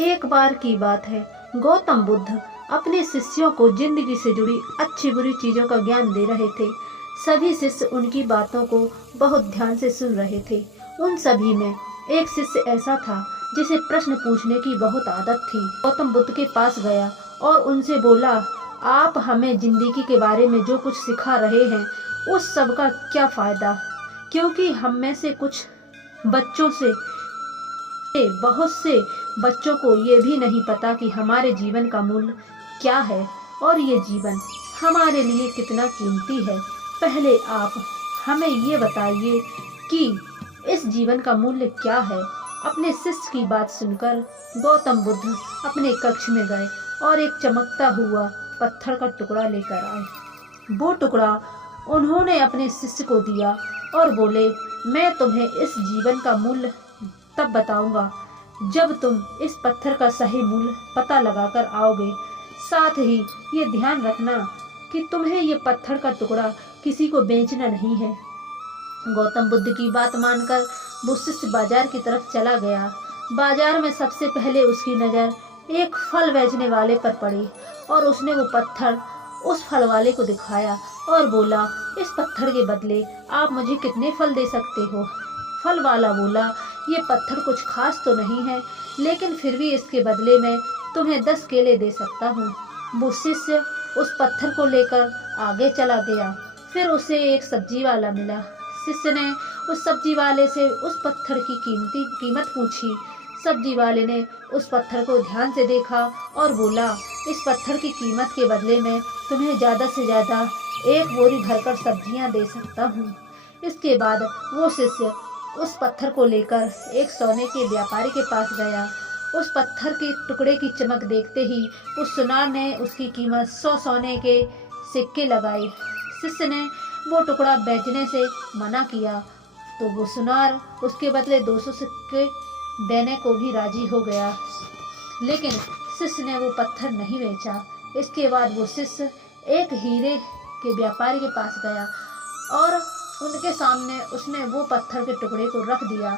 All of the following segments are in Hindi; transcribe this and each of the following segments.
एक बार की बात है, गौतम बुद्ध अपने शिष्यों को जिंदगी से जुड़ी अच्छी बुरी चीजों का ज्ञान दे रहे थे। सभी शिष्य उनकी बातों को बहुत ध्यान से सुन रहे थे। उन सभी में एक शिष्य ऐसा था जिसे प्रश्न पूछने की बहुत आदत थी। गौतम बुद्ध के पास गया और उनसे बोला, आप हमें जिंदगी के बारे में जो कुछ सिखा रहे हैं उस सब का क्या फायदा, क्योंकि हम में से कुछ बच्चों से बहुत से बच्चों को ये भी नहीं पता कि हमारे जीवन का मूल्य क्या है और ये जीवन हमारे लिए कितना कीमती है। पहले आप हमें ये बताइए कि इस जीवन का मूल्य क्या है। अपने शिष्य की बात सुनकर गौतम बुद्ध अपने कक्ष में गए और एक चमकता हुआ पत्थर का टुकड़ा लेकर आए। वो टुकड़ा उन्होंने अपने शिष्य को दिया और बोले, मैं तुम्हें इस जीवन का मूल्य तब बताऊंगा जब तुम इस पत्थर का सही मूल्य पता लगाकर आओगे। साथ ही ये ध्यान रखना कि तुम्हें ये पत्थर का टुकड़ा किसी को बेचना नहीं है। गौतम बुद्ध की बात मानकर वो शिष्य बाजार की तरफ चला गया। बाजार में सबसे पहले उसकी नजर एक फल बेचने वाले पर पड़ी और उसने वो पत्थर उस फल वाले को दिखाया और बोला, इस पत्थर के बदले आप मुझे कितने फल दे सकते हो। फल वाला बोला, ये पत्थर कुछ खास तो नहीं है, लेकिन फिर भी इसके बदले में तुम्हें 10 केले दे सकता हूँ। वो शिष्य उस पत्थर को लेकर आगे चला गया। फिर उसे एक सब्जी वाला मिला। शिष्य ने उस सब्जी वाले से उस पत्थर की कीमत पूछी। सब्जी वाले ने उस पत्थर को ध्यान से देखा और बोला, इस पत्थर की कीमत के बदले में तुम्हें ज़्यादा से ज़्यादा 1 बोरी भरकर सब्जियां दे सकता हूँ। इसके बाद वो शिष्य उस पत्थर को लेकर एक सोने के व्यापारी के पास गया। उस पत्थर के टुकड़े की चमक देखते ही उस सुनार ने उसकी कीमत 100 सोने के सिक्के लगाए। शिष्य ने वो टुकड़ा बेचने से मना किया तो वो सुनार उसके बदले 200 सिक्के देने को भी राजी हो गया, लेकिन शिष्य ने वो पत्थर नहीं बेचा। इसके बाद वो शिष्य एक हीरे के व्यापारी के पास गया और उनके सामने उसने वो पत्थर के टुकड़े को रख दिया।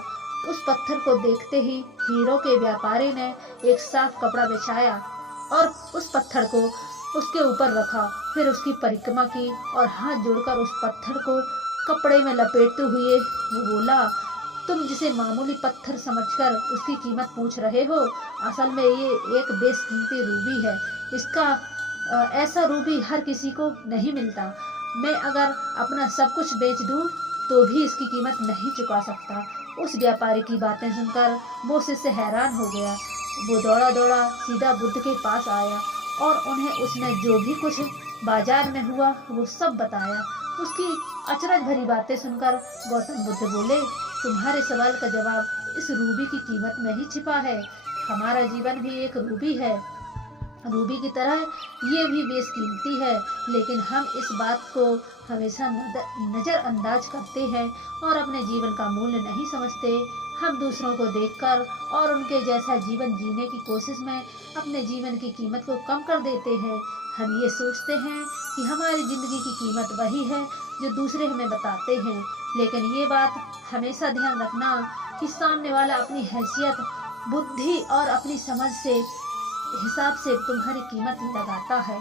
उस पत्थर को देखते ही हीरों के व्यापारी ने एक साफ कपड़ा बिछाया और उस पत्थर को उसके ऊपर रखा। फिर उसकी परिक्रमा की और हाथ जोड़कर उस पत्थर को कपड़े में लपेटते हुए वो बोला, तुम जिसे मामूली पत्थर समझकर उसकी कीमत पूछ रहे हो, असल में ये एक बेशकीमती रूबी है। इसका ऐसा रूबी हर किसी को नहीं मिलता। मैं अगर अपना सब कुछ बेच दूं तो भी इसकी कीमत नहीं चुका सकता। उस व्यापारी की बातें सुनकर वो शिष्य हैरान हो गया। वो दौड़ा दौड़ा सीधा बुद्ध के पास आया और उन्हें उसने जो भी कुछ बाजार में हुआ वो सब बताया। उसकी अचरज भरी बातें सुनकर गौतम बुद्ध बोले, तुम्हारे सवाल का जवाब इस रूबी की कीमत में ही छिपा है। हमारा जीवन भी एक रूबी है, रूबी की तरह ये भी बेशकीमती है, लेकिन हम इस बात को हमेशा नज़रअंदाज करते हैं और अपने जीवन का मूल्य नहीं समझते। हम दूसरों को देखकर और उनके जैसा जीवन जीने की कोशिश में अपने जीवन की कीमत को कम कर देते हैं। हम ये सोचते हैं कि हमारी ज़िंदगी की कीमत वही है जो दूसरे हमें बताते हैं, लेकिन ये बात हमेशा ध्यान रखना कि सामने वाला अपनी हैसियत, बुद्धि और अपनी समझ से हिसाब से तुम्हारी कीमत लगाता है।